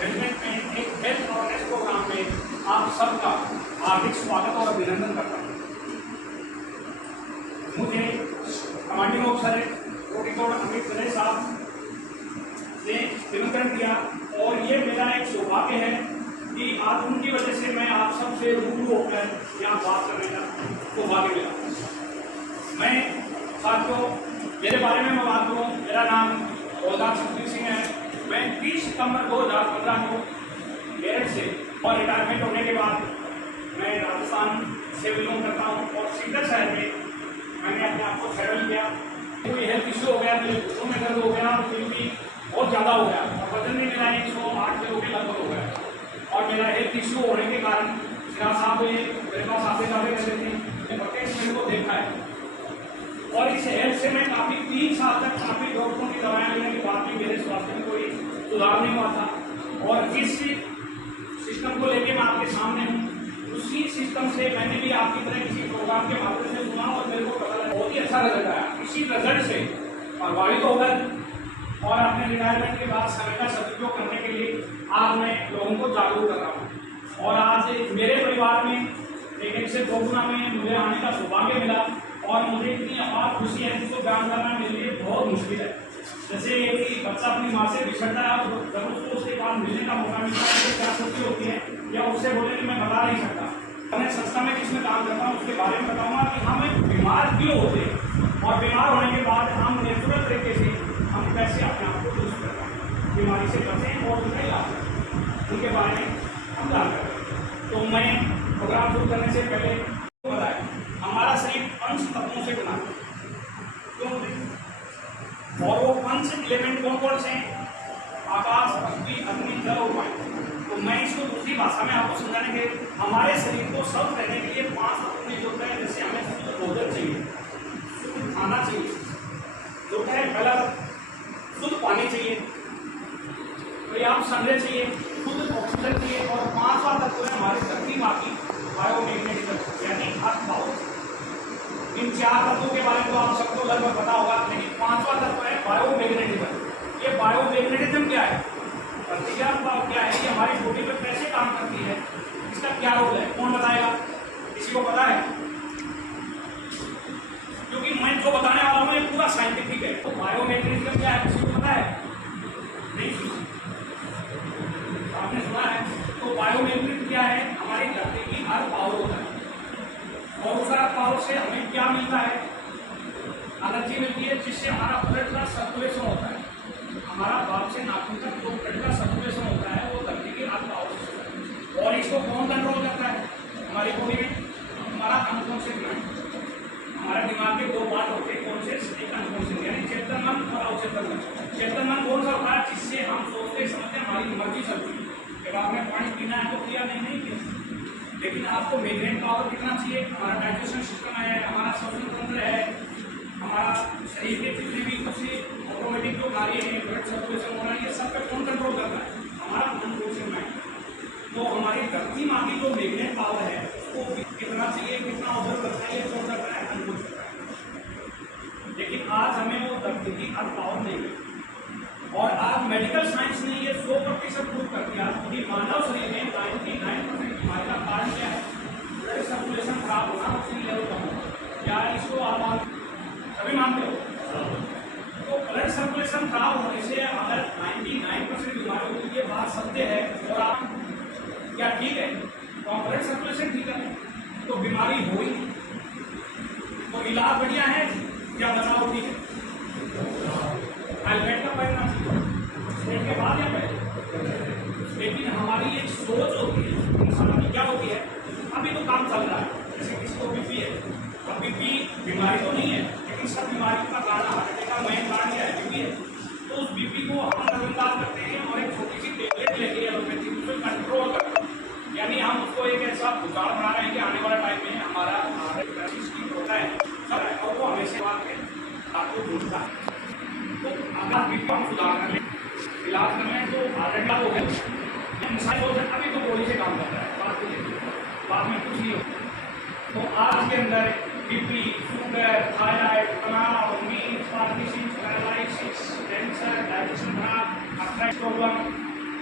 Management में एक health awareness programme में आप सबका हार्दिक स्वागत और अभिनंदन करता हूँ। मुझे कमांडिंग ऑफिसर प्रोटोकॉल अमित विनय साहब ने निमंत्रण दिया और ये मेरा एक सौभाग्य है कि आज उनकी वजह से मैं आप सबसे रूबरू होकर यहाँ बात करने का सौभाग्य मिला। मैं साथियों मेरे बारे में मैं बात करूँ, मेरा नाम हवलदार सुखबीर सिंह है। मैं 30 सितंबर 2015 को मेरठ से और रिटायरमेंट होने के बाद मैं राजस्थान से बिलोंग करता हूँ और सीकर शहर में मैंने अपने आप को सेटल किया। कोई हेल्थ इशू हो गया, मेरे घुटनों में दर्द हो गया, बीपी बहुत ज़्यादा हो गया और वजन भी मेरा 108 किलो के लगभग हो गया। और मेरा हेल्थ इशू होने के कारण सिराज साहब मेरे पास आते जाते रहते थे, मैंने को देखा है और इस हेल्थ से मैं काफ़ी 3 साल तक काफ़ी डॉक्टरों की दवाएं लेने के बाद भी मेरे स्वास्थ्य में कोई सुधार नहीं हुआ था। और इस सिस्टम को लेके मैं आपके सामने हूँ। उसी सिस्टम से मैंने भी आपकी तरह किसी प्रोग्राम के माध्यम से सुना और मेरे को पता लगा, बहुत ही अच्छा रिजल्ट आया। इसी रिजल्ट से प्रभावित होकर और अपने रिटायरमेंट के बाद समय का सदुपयोग करने के लिए आज मैं लोगों को जागरूक कर रहा हूँ। और आज मेरे परिवार में एक से 2 गुना में मुझे आने का सौभाग्य मिला और मुझे इतनी अपार खुशी है जिसको बयान करना मेरे लिए बहुत मुश्किल है। जैसे कि बच्चा अपनी माँ से बिछड़ता है और जब उसको उसके बाद मिलने का मौका मिलता है तो क्या खुशी होती है, या उससे बोले कि मैं बता नहीं सकता। मैं संस्था में जिसमें काम करता हूँ उसके बारे में बताऊँगा कि हम बीमार क्यों होते हैं और बीमार होने के बाद हम नेचुरल तरीके से हम कैसे अपने आप को दुरुस्त करते हैं, बीमारी से बचें और उनका इलाज करें, उनके बारे में हम जान करें। तो मैं प्रोग्राम शुरू करने से पहले बताया हमारा शरीर 5 तत्वों से बना है, और वो 5 एलिमेंट कौन कौन से हैं? आकाश, पृथ्वी, अग्नि, जल और वायु। तो मैं इसको दूसरी भाषा में आपको समझाने के हमारे शरीर को स्वस्थ रहने के लिए 5 तत्वों की जरूरत है। जैसे हमें शुद्ध भोजन चाहिए, शुद्ध खाना चाहिए, जो है पहला शुद्ध पानी चाहिए, पर्याप्त संग्रह चाहिए, शुद्ध ऑक्सीजन चाहिए और 5वां तत्व है हमारी धरती माँ की बायोमैग्नेटिज्म यानी अर्थ पावर। इन 4 तत्वों के बारे में तो आप सबको लगभग पता होगा, लेकिन 5वां तत्व है बायोमैग्नेटिज्म। ये बायोमैग्नेटिज्म क्या है? प्रतिक्रिया क्या है? ये हमारी बॉडी पर कैसे काम करती है, इसका क्या रोल है? कौन बताएगा? किसी को पता है? क्योंकि मैं जो बताने वाला हूँ ये पूरा साइंटिफिक है। तो बायोमैग्नेटिज्म क्या है किसी को पता है? नहीं सुना, आपने सुना है? तो बायोमैग्नेटिज्म क्या है? हमारी धरती की अर्थ पावर होता है और उस अर्थ पावर से हमें क्या मिलता है? एनर्जी मिलती है, जिससे हमारा ब्लड का सर्कुलेशन होता है। हमारा बाप से नाखून तक जो ब्लड का सर्कुलेशन होता है वो धरती की अर्थ पावर से होता है। और इसको कौन कंट्रोल करता है हमारी बॉडी में? हमारा अनकॉन्शियस माइंड। हमारे दिमाग के 2 पार्ट होते हैं, कॉन्शियस एक अनकॉन्शियस, यानी चेतन मन और अवचेतन मन। चेतन मन कौन सा होता है? जिससे हम सोचते समझते हमारी मर्जी चलती है। जब आपने पानी पीना है तो पिया नहीं पिया, लेकिन आपको मेग्नेट पावर कितना चाहिए? हमारा डाइजेशन सिस्टम है, हमारा श्वसन तंत्र है, हमारा शरीर के जितने भी कुछ ऑटोमेटिक जो कार्य है, ब्लड सर्कुलेशन होना, ये सब पे कौन कंट्रोल करता है? हमारा अनकॉन्शियस माइंड। तो हमारी धरती माँ की जो मेग्नेट पावर है उसको कितना चाहिए, कितना ऑब्जर्व करता है, ये कौन करता है? अनकॉन्शियस करता है। लेकिन आज हमें वो धरती की अर्थ पावर नहीं मिली और आज मेडिकल साइंस ने ये 100% प्रूव कर दिया कि मानव शरीर में 99% बीमारी का कारण क्या है? ब्लड सर्कुलेशन खराब होना, ऑक्सीजन लेवल कम होना। क्या इसको आप सभी मानते हो? तो ब्लड सर्कुलेशन खराब होने से अगर 99% बीमारी होती है, ये बात सत्य है। और आप क्या ठीक है? तो आप ब्लड सर्कुलेशन ठीक है तो बीमारी हो ही, तो इलाज बढ़िया है या बचाव ठीक है? हेलमेट का पहनना चाहिए के बाद या पहले। लेकिन हमारी एक सोच होती है इंसान की, क्या होती है? अभी तो काम चल रहा है, जैसे किसी को बीपी है, अब बीपी बीमारी तो नहीं है, लेकिन सब बीमारी का कारण हार्ट अटैक का मेन कारण क्या है? बीपी है। तो उस बीपी को हम नजरअंदाज करते हैं और एक छोटी सी टेबलेट लेके एलोपैथी उसको कंट्रोल करते हैं, यानी हम उसको एक ऐसा भूचाल बना रहे हैं कि आने वाला टाइम में हमारा होता है और वो हमेशा आपको ढूंढता है। तो अगर बीपी हम सुधार कर लें, इलाज कर लें, तो आधा हो गया। अभी तो गोली से काम कर रहा है, बाद में कुछ नहीं होता। तो आज के अंदर बीपी, शुगर, थायराइड, तनाव, नींद, पार्किंसंस, पैरालिसिस, कैंसर, डाइजेशन खराब, आर्थराइटिस प्रॉब्लम,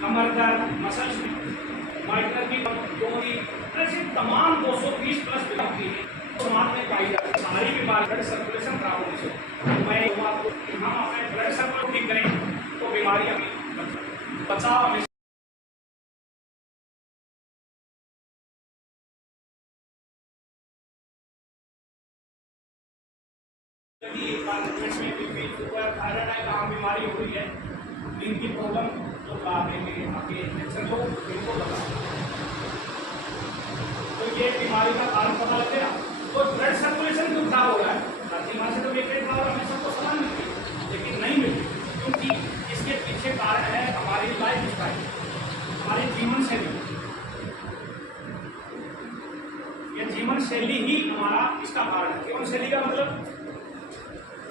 कमर दर्द, मसल्स माइग्रेन की कमजोरी, ऐसी तमाम 220 प्लस बीमारी समाज में पाई जाती है। सारी बीमारी ब्लड सर्कुलेशन खराब होने से मैं आपको हम अपने ब्लड सर्कुलेशन ठीक करें तो बीमारी हमें बचाव हमें में बीपी शुगर थायराइड है कहाँ बीमारी हो रही है, इनकी प्रॉब्लम तो आपके इन्फेक्शन को इनको बता तो ये बीमारी का कारण पता लग गया। तो ब्लड सर्कुलेशन क्यों खराब हो रहा है? धरती माँ से तो मेग्नेट पावर हमें सबको समान मिलती है, लेकिन नहीं मिलती क्योंकि इसके पीछे कारण है हमारी लाइफ स्टाइल, हमारी जीवन शैली। ये जीवन शैली ही हमारा इसका कारण है। जीवन शैली का मतलब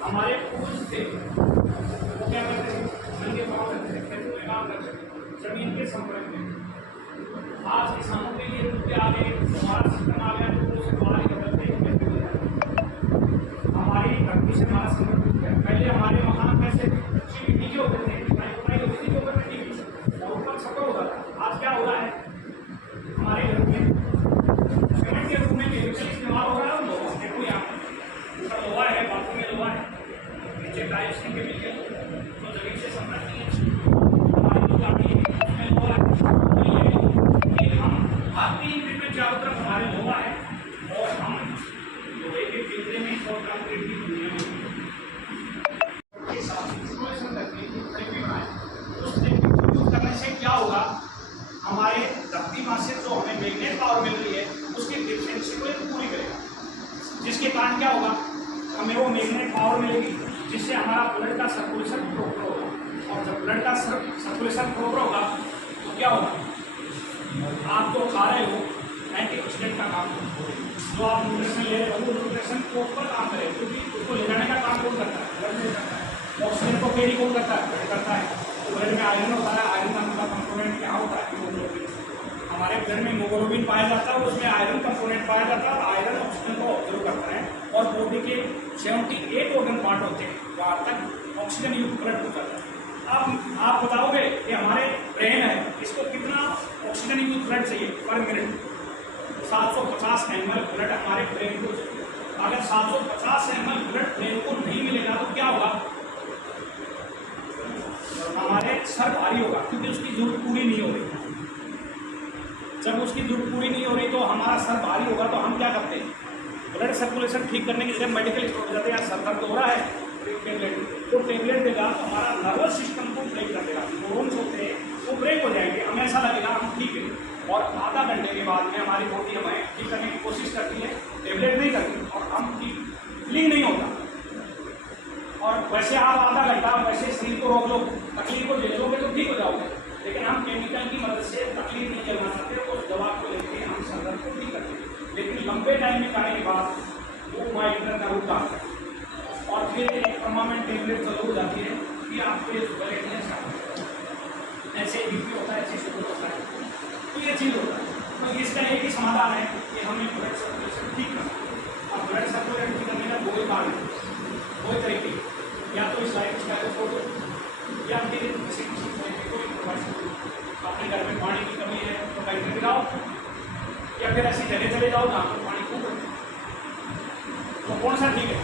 हमारे पूर्वज थे वो क्या करते थे, नंगे पाँव रखते थे, खेतों में काम करते थे, जमीन के संपर्क में। आज किसानों के लिए रुपये आ गए, हमारा सिस्टम आ गया तो उसे बाहर बदलते हमारी धरती से हमारा संपर्क टूट गया। पहले हमारे मकान कैसे नीचे होते थे, खुदाई होती थी, ऊपर में नीचे और ऊपर छप्पर होता था। आज क्या हो रहा है, हमारे घर में सीमेंट के रूप में केमिकल इस्तेमाल हो रहा है। लोगों देखो यहाँ ऊपर लोहा है, बाथरूम में लोहा है, नीचे टाइल्स के केमिकल तो जमीन से संपर्क नहीं है। हमारी जो गाड़ी है उसमें लोहा है, तो ये हम हर 3 फीट में चारों तरफ हमारे लोहा है और हम लोहे के पिंजरे में और कंक्रीट की दुनिया में के साथ इंस्टॉलेशन करके थेरेपी बनाए। उस थेरेपी को यूज करने से क्या होगा, हमारे धरती माँ से जो हमें मैग्नेट पावर मिल रही है उसकी डिफिशिएंसी को पूरी करेगा, जिसके कारण क्या होगा, हमें वो मैग्नेट पावर मिलेगी जिससे हमारा ब्लड का सर्कुलेशन प्रॉपर होगा। और जब ब्लड का सर्कुलेशन प्रॉपर होगा तो क्या होगा, आप जो खा रहे हो एंटीऑक्सीडेंट का काम, जो आप न्यूट्रिशन ले रहे हो वो न्यूट्रिशन प्रॉपर काम करे, क्योंकि उसको ले जाने का काम कौन करता है, ब्लड नहीं करता है। ऑक्सीजन को कैरी कौन करता है, ब्लड करता है। तो ब्लड में आयरन होता है, आयरन का मतलब कंपोनेंट क्या होता है, हीमोग्लोबिन। हमारे ब्लड में हीमोग्लोबिन पाया जाता है, उसमें आयरन कंपोनेंट पाया जाता है। आयरन ऑक्सीजन को ऑब्जर्व करता है और बॉडी के 78 ऑर्गन पार्ट होते हैं वहाँ तक ऑक्सीजन युक्त ब्लड पहुँचाता है। अब आप बताओगे कि हमारे ब्रेन है, इसको कितना ऑक्सीजन युक्त ब्लड चाहिए पर मिनट? 750 ml ब्लड हमारे ब्रेन को चाहिए। अगर 750 ml ब्लड ब्रेन को नहीं मिलेगा तो क्या होगा, हमारे सर भारी होगा क्योंकि उसकी जरूरत पूरी नहीं हो रही। जब उसकी जरूरत पूरी नहीं हो रही तो हमारा सर भारी होगा, तो हम क्या करते हैं, ब्लड सर्कुलेशन ठीक करने के लिए मेडिकल स्टोर जाते हैं, सर दर्द हो रहा है टेबलेट, तो टेबलेट देगा तो हमारा नर्वस सिस्टम को ब्रेक कर देगा, न्यूरॉन्स होते हैं वो ब्रेक हो जाएंगे, हमें ऐसा लगेगा हम ठीक है। और आधा घंटे के बाद में हमारी बॉडी हमें ठीक करने की कोशिश करती है, टेबलेट नहीं करती और हम फीलिंग नहीं होता। और वैसे आप आधा घंटा वैसे शरीर को रोक लो, तकलीफ को झेल लोगे तो ठीक हो जाओगे, लेकिन हम केमिकल की मदद से तकलीफ नहीं झेलना चाहते, उस दवा को लेकर हम सर दर्द को ठीक करते हैं। लेकिन लंबे टाइम में खाने के बाद वो माइग्रेन का रूप आता है और फिर एक परमानेंट टेबलेट चालू हो जाती है कि आपको ये शुगर ऐसे बीपी होता है, ऐसे शुगर होता है, तो ये चीज़ होता है। तो इसका एक ही समाधान है कि हमें ब्लड सर्कुलेशन ठीक करना। और ब्लड सर्कुलेशन ठीक करने का 2 कारण है, 2 तरीके, या तो इस लाइफ स्टाइल को या फिर किसी तरीके को अपने घर में पानी की कमी है तो कहीं पे जाओ, या फिर ऐसी जगह चले जाओ जहाँ पर पानी खूब है। तो कौन सा ठीक है,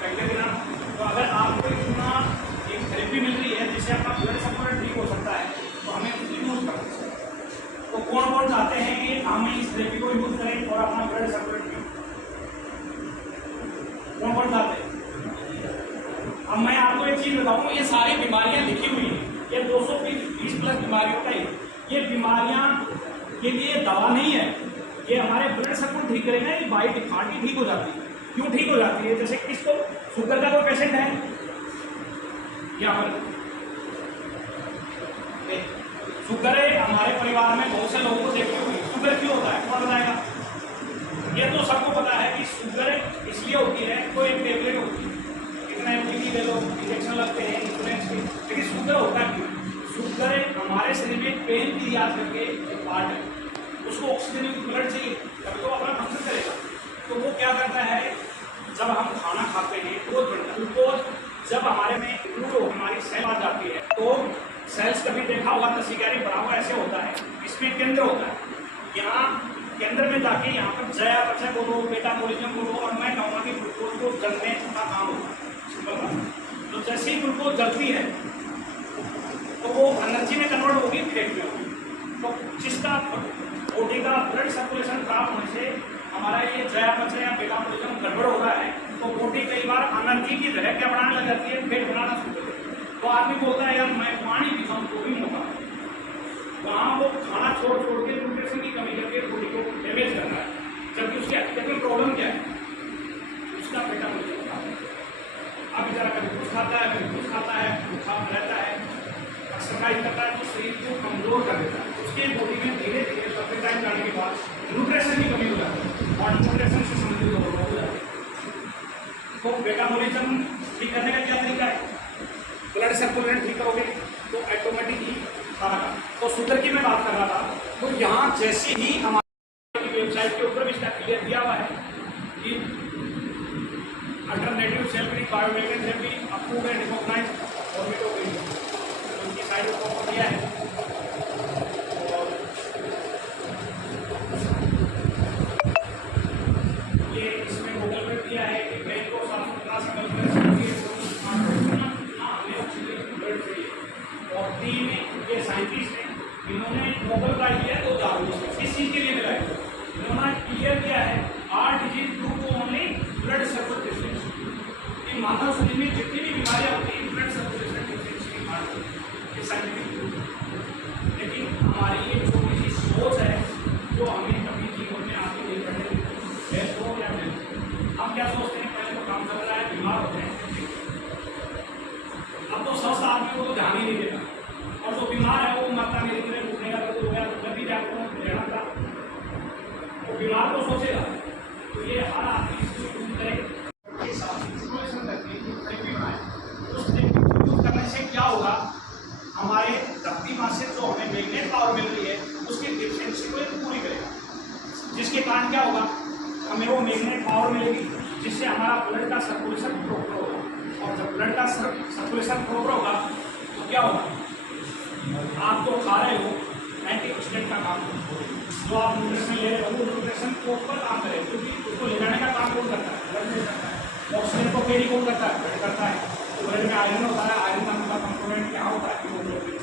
पहले बिना। तो अगर आपको इतना एक थेरेपी मिल रही है जिससे आपका ब्लड सर्कुलेशन ठीक हो सकता है तो हमें उसकी यूज करना चाहिए। तो कौन कौन चाहते हैं कि हम इस थेरेपी को यूज करें और अपना ब्लड सर्कुलेशन, कौन कौन चाहते हैं? अब मैं आपको एक चीज बताऊँ, ये सारी बीमारियां लिखी हुई हैं, ये 220 प्लस बीमारियों का ही, ये बीमारियां के लिए दवा नहीं है, ये हमारे ब्लड सर्कुलेशन ठीक करेगा, ये बाई डिफॉल्ट ही ठीक हो जाती है। क्यों ठीक हो जाती है? जैसे किसको शुगर का कोई पेशेंट है यहाँ पर, शुगर है हमारे परिवार में बहुत से लोगों को देखते हुए, शुगर क्यों होता है कौन बताएगा? ये तो सबको पता है कि शुगर इसलिए होती है, कोई एक टेबलेट होती है, इतना एमजीबी ले लो, इंजेक्शन लगते हैं इंश्योरेंस के, लेकिन शुगर होता क्यों? शुगर हमारे शरीर में पेन की याद करके एक पार्ट है, उसको ऑक्सीजन युक्त ब्लड चाहिए तभी तो अपना फंक्शन करेगा। तो वो क्या करता है, जब हम खाना खाते हैं ग्लूकोज बनता है, ग्लूकोज जब हमारे में इंक्लूड हो हमारी सेल आ जाती है तो सेल्स कभी देखा होगा तस्वीरें बराबर ऐसे होता है, इसमें केंद्र होता है। यहाँ केंद्र में जाके यहाँ पर चयापचय बोलो, मेटाबॉलिज्म बोलो, और मैं कहूँगा कि ग्लूकोज को जलने का काम होता है। सिंपल बात। तो जैसे ही ग्लूकोज जलती है तो वो एनर्जी में कन्वर्ट होगी, फैट में होगी। तो जिसका बॉडी का ब्लड सर्कुलेशन खराब होने से हमारा ये चयापचय या मेटाबॉलिज्म गड़बड़ हो रहा है, तो बॉडी कई बार एनर्जी की जगह क्या बनाने लग जाती है, फैट बनाना शुरू कर देती है। तो आदमी बोलता है यार मैं पानी पीता हूँ तो भी मोटा, वहाँ वो खाना छोड़ के न्यूट्रिशन की कमी करके बॉडी को डैमेज कर रहा है, जबकि उसकी हकीकत में प्रॉब्लम क्या है, उसका मेटाबॉलिज्म खराब है। अब बेचारा कभी कुछ खाता है, कभी कुछ खाता है, भूखा रहता है, एक्सरसाइज करता है तो शरीर को कमजोर कर देता है। उसके बॉडी में धीरे धीरे काफी टाइम जाने के बाद न्यूट्रिशन की कमी हो जाती है और न्यूट्रिशन से संबंधित रोग हो जाते हैं। तो मेटाबॉलिज्म ठीक करने का क्या तरीका है, ब्लड सर्कुलेशन ठीक करोगे तो ऑटोमेटिक ही खाना का। तो शुगर की मैं बात कर रहा था, तो यहाँ जैसे ही हमारी वेबसाइट के ऊपर भी इसका क्लियर दिया हुआ है कि alternative cell free biomedical therapy approved and recognised और उनकी साइड को दिया है। और ये इसमें गूगल पे दिया है कि ब्रेन को साफ सुथरा समझ कर और 3 ये साइंटिस्ट हैं, इन्होंने नोबेल प्राइज दिया 2019 में। किस चीज़ के लिए मिला है, इन्होंने क्लियर किया है heart disease due to only blood circulation deficiency. मानव शरीर में जितनी भी बीमारियां होती हैं ब्लड सर्कुलेशन डिफिशिएंसी के कारण, ये साइंटिफिक। लेकिन हमारी ये छोटी सी सोच है जो हमें कभी जीवन में आगे नहीं बढ़ने है। तो या हम क्या सोचते हैं, पहले तो काम चल रहा है, बीमार होते हैं, अब तो स्वस्थ आदमी को तो ध्यान ही नहीं देता, और जो बीमार है वो मरता मेरे तरह उठेगा तो हो गया, जब भी जाकर रहना था तो बीमार को सोचेगा। तो ये हर आदमी इसको यूज करे, सिचुएशन करके थेरेपी बनाए। उस थेरेपी को यूज करने से क्या होगा, हमारे धरती माँ से जो हमें मैग्नेट पावर मिल रही है उसकी डिफिशिएंसी को पूरी करेगा, जिसके कारण क्या होगा, हमें वो मैग्नेट पावर मिलेगी जिससे हमारा ब्लड का सर्कुलेशन प्रॉपर होगा। और जब ब्लड का सर्कुलेशन प्रॉपर होगा तो क्या होगा, आप जो खा रहे हो एंटीऑक्सीडेंट का काम, जो आप न्यूट्रिशन ले रहे हो वो न्यूट्रिशन प्रॉपर काम करे, क्योंकि उसको ले जाने का काम कौन करता है, ब्लड में करता है। ऑक्सीजन को कैरी कौन करता है, ब्लड करता है। तो ब्लड में आयरन होता है, आयरन का कंपोनेंट क्या होता है, हीमोग्लोबिन।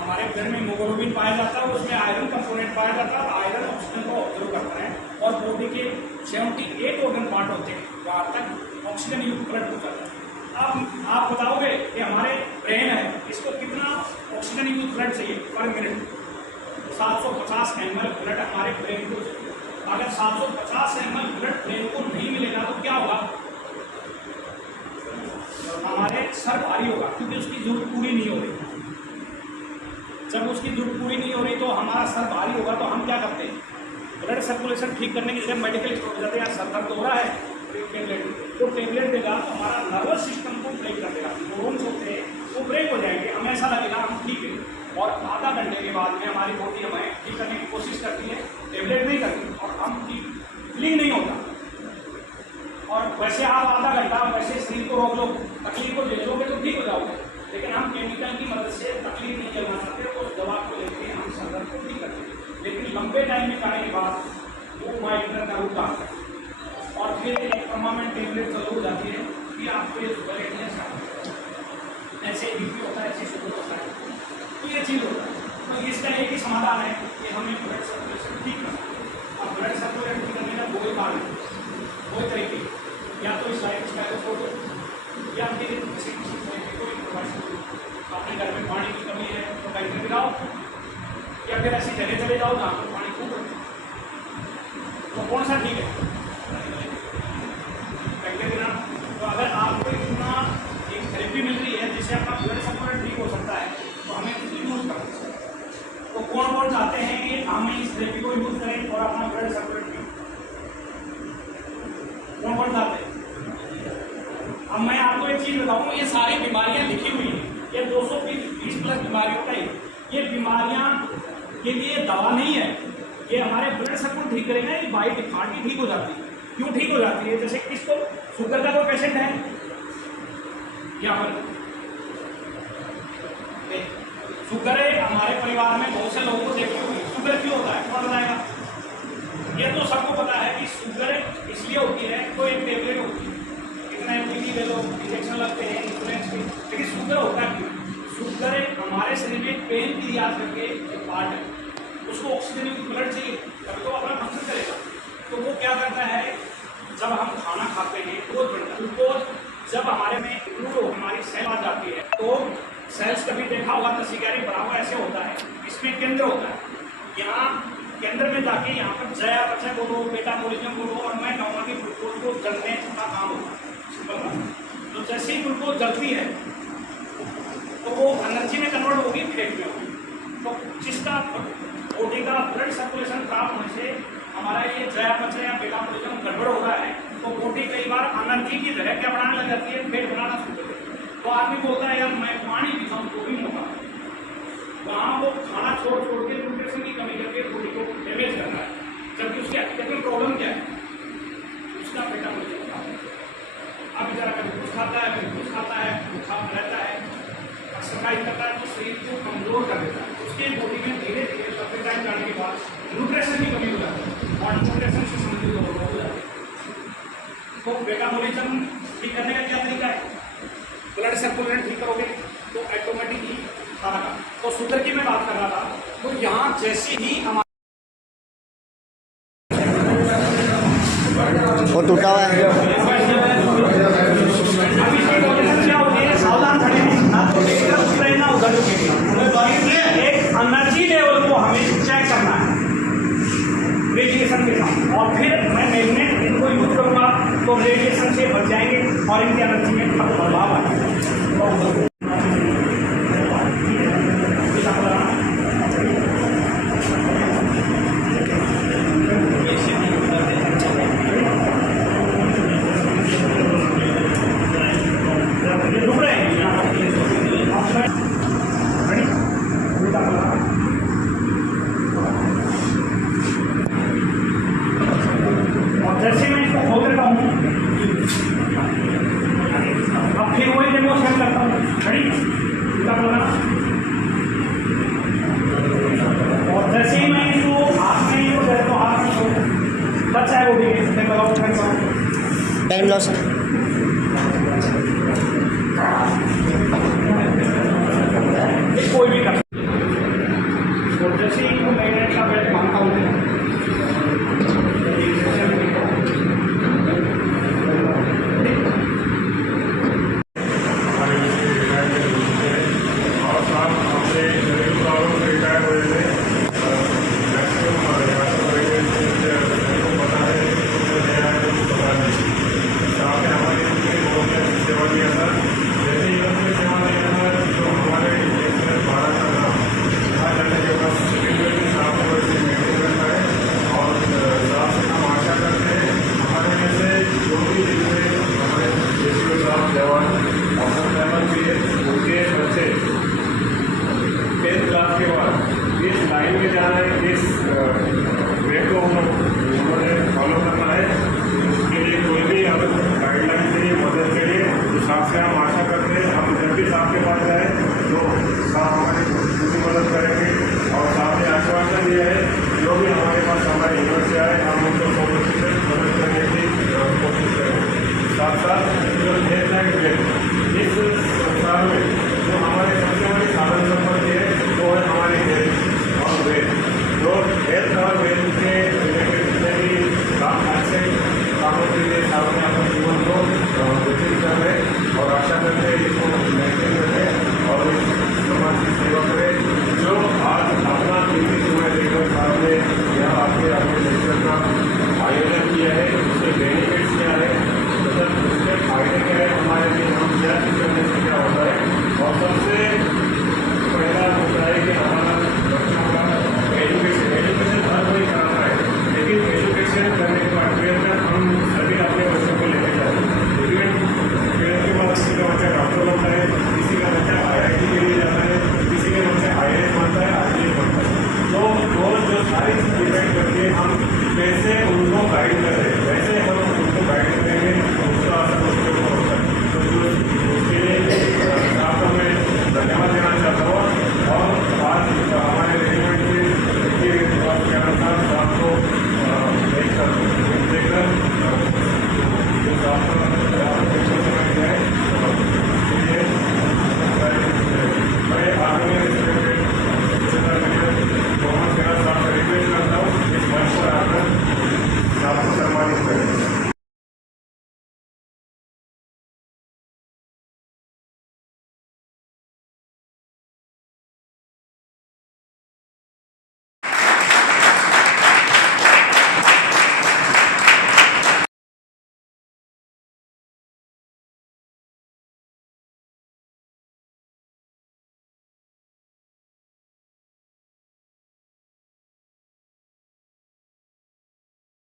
हमारे ब्लड में हीमोग्लोबिन पाया जाता है, उसमें आयरन कंपोनेंट पाया जाता है, और आयरन ऑक्सीजन को ऑब्जर्व करता है। और बॉडी के 78 ऑर्गन पार्ट होते हैं वहाँ तक ऑक्सीजन युक्त ब्लड पहुँचाता है। अब आप बताओगे कि हमारे ब्रेन है, इसको कितना ऑक्सीजन यूज ब्लड चाहिए पर मिनट, 750 ml ब्लड हमारे ब्रेन को चाहिए। अगर 750 ml ब्लड ब्रेन को नहीं मिलेगा तो क्या होगा, हमारे सर भारी होगा, क्योंकि उसकी जरूरत पूरी नहीं हो रही। जब उसकी जरूरत पूरी नहीं हो रही तो हमारा सर भारी होगा, तो हम क्या करते हैं, ब्लड सर्कुलेशन ठीक करने के लिए मेडिकल स्टोर पर जाते हैं, सर दर्द हो रहा है टेबलेट, तो टेबलेट देगा तो हमारा नर्वस सिस्टम को ब्रेक कर देगा, न्यूरॉन्स होते हैं वो ब्रेक हो जाएंगे, हमें ऐसा लगेगा हम ठीक है। और आधा घंटे के बाद में हमारी बॉडी हमें ठीक करने की कोशिश करती है, टेबलेट नहीं करती, और हम ठीक फीलिंग नहीं होता। और वैसे आप आधा घंटा वैसे शरीर को रोक लो, तकलीफ को झेल लोगे तो ठीक हो जाओगे, लेकिन हम केमिकल की मदद से तकलीफ नहीं झेलना चाहते, उस दवा को लेकर हम सर दर्द को ठीक करते हैं। लेकिन लंबे टाइम में खाने के बाद वो माइग्रेन का रूप आता है और फिर एक परमानेंट टेबलेट चालू हो जाती है कि आपको ये शुगर ऐसे बीपी होता है, ऐसे शुगर होता है, तो ये चीज़ होता है। तो इसका एक ही समाधान है कि हमें ब्लड सर्कुलेशन ठीक करना। और ब्लड सर्कुलेशन ठीक करने का कोई कारण कोई तरीके, या तो इस लाइफ स्टाइल को छोड़ो, या फिर किसी कोई अपने घर में पानी की कमी है तो टैंकर गिराओ, या फिर ऐसी जगह चले जाओ जहाँ पर पानी खूब रहे। तो कौन सा ठीक है, तो अगर आपको इतना एक थेरेपी मिल रही है जिससे आपका ब्लड सर्कुलेशन ठीक हो सकता है तो हमें इसको यूज करना चाहिए। तो कौन कौन चाहते हैं कि हम इस थेरेपी को यूज करें और अपना ब्लड सर्कुलेशन ठीक, कौन कौन चाहते हैं। अब मैं आपको एक चीज बताऊँ, ये सारी बीमारियां लिखी हुई हैं, ये 220 प्लस बीमारियों का ही, ये बीमारियां के लिए दवा नहीं है, ये हमारे ब्लड सर्कुलेशन ठीक करेगा, ये बाई डिफॉल्ट ही ठीक हो जाती है। क्यों ठीक हो जाती है, जैसे किसको शुगर का कोई पेशेंट है यहाँ पर, पता बताएगा। ये तो सबको पता है कि शुगर इसलिए होती है, तो एक टेबलेट होती है, इतना एमपीटी ले लो, इंजेक्शन लगते हैं इंश्योरेंस के, लेकिन शुगर होता क्यों? शुगर हमारे शरीर में पेन की याद करके एक पार्ट है, उसको ऑक्सीजन की ब्लड चाहिए तभी तो अपना फंक्शन करेगा। तो वो क्या करता है, जब हम खाना खाते हैं ग्लूकोज बनता है, ग्लूकोज जब हमारे में इंक्लूड हो हमारी सेल आ जाती है, तो सेल्स कभी देखा होगा तस्वीरें बना हुआ ऐसे होता है, इसमें केंद्र होता है, यहाँ केंद्र में जाके यहाँ पर चयापचय बोलो, मेटाबॉलिज्म बोलो, और मैं कहूँगा कि ग्लूकोज को जलने का काम होता है। तो जैसे ही ग्लूकोज जलती है तो वो एनर्जी में कन्वर्ट होगी, फेट में होगी। तो जिसका बॉडी का ब्लड सर्कुलेशन खराब होने से हमारा ये चयापचय या मेटाबॉलिज्म गड़बड़ हो रहा है, तो बॉडी कई बार एनर्जी की जगह क्या बनाने लग जाती है, फेट बनाना शुरू कर देती है। तो आदमी बोलता है यार मैं पानी पीता हूँ तो भी मोटा, वहाँ वो खाना छोड़ के न्यूट्रिशन की कमी करके बॉडी को डैमेज कर रहा है, जबकि उसकी हकीकत में प्रॉब्लम क्या है, उसका मेटाबॉलिज्म खराब है। अब बेचारा कभी कुछ खाता है, कभी कुछ खाता है, खा रहता है, एक्सरसाइज करता है, तो शरीर को कमजोर कर देता है। उसके बॉडी में धीरे धीरे काफी टाइम जाने के बाद न्यूट्रिशन की कमी हो जाती है और न्यूट्रिशन से संबंधित रोग हो जाते हैं। तो मेटाबॉलिज्म ठीक करने का क्या तरीका है, ब्लड सर्कुलेशन ठीक करोगे तो ऑटोमेटिकली खाना खा। तो शुगर की मैं बात कर रहा था, तो यहाँ जैसे ही हमारा वो टूटा हुआ है, अभी क्या होती है, सावधान खड़े ना तो उधर ना उधर एक एनर्जी लेवल को हमें चेक करना है रेडिएशन के साथ, और फिर मैं मैग्नेट इनको यूज करूंगा तो रेडिएशन से बच जाएंगे और इनकी एनर्जी में बदलाव आएगा। जैसे मैं इसको खोल देता हूँ, अब फिर वही डेमोस्ट्रेट करता हूँ, और जैसे ही मैं इसको हाथ में इसको देता हूँ, हाथ में इसको बच जाए वो भी पेन लॉस कोई भी कर, और जैसे ही इनको मैग्नेट का बेल्ट मानता हूँ इस लाइन में जा रहे हैं, इस वेब को हम लोग